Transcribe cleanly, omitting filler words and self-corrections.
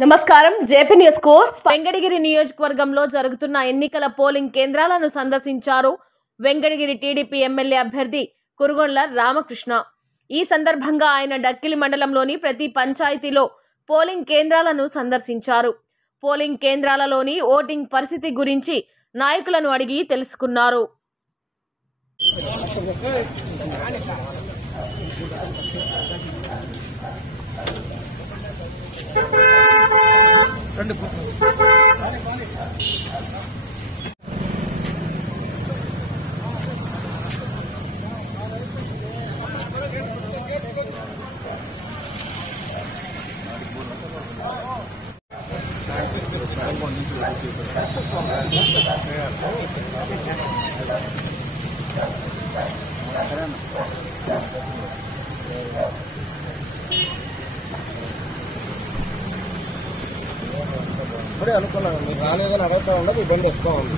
నమస్కారం JP news కు వెంకటగిరి నియోజకవర్గంలో జరుగుతున్న ఎన్నికల పోలింగ్ కేంద్రాలను సందర్శించారు వెంకటగిరి టీడీపీ ఎమ్మెల్యే అభ్యర్థి కురుగొండ్ల రామకృష్ణ। ఈ సందర్భంగా ఆయన డక్కిలి మండలంలోని ప్రతి పంచాయతీలో పోలింగ్ కేంద్రాలను సందర్శించారు। పోలింగ్ కేంద్రాలలోని ఓటింగ్ పరిస్థితి గురించి నాయకులను అడిగి తెలుసుకున్నారు। అనుకున్నాను మీరు రాలేదని అడుగుతా ఉండదు ఇబ్బంది వస్తూ ఉంది।